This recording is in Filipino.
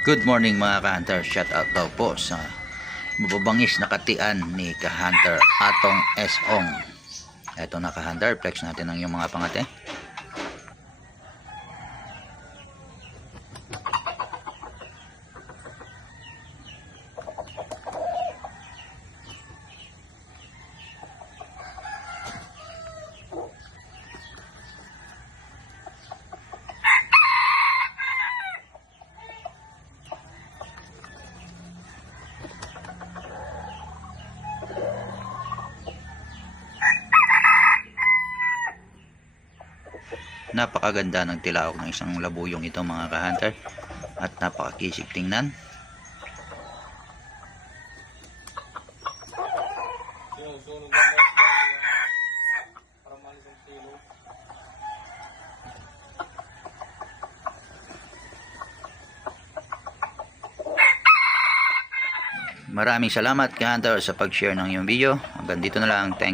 Good morning mga ka-hunter, shout out daw po sa mababangis na katian ni ka-hunter Atong Esong. Eto na ka-hunter, flex natin ang yung mga pangate. Napakaganda ng tilaok ng isang labuyong ito mga ka-hunter at napakakisig tingnan. Maraming salamat ka-hunter sa pag-share ng iyong video. Hanggang dito na lang. Thank you.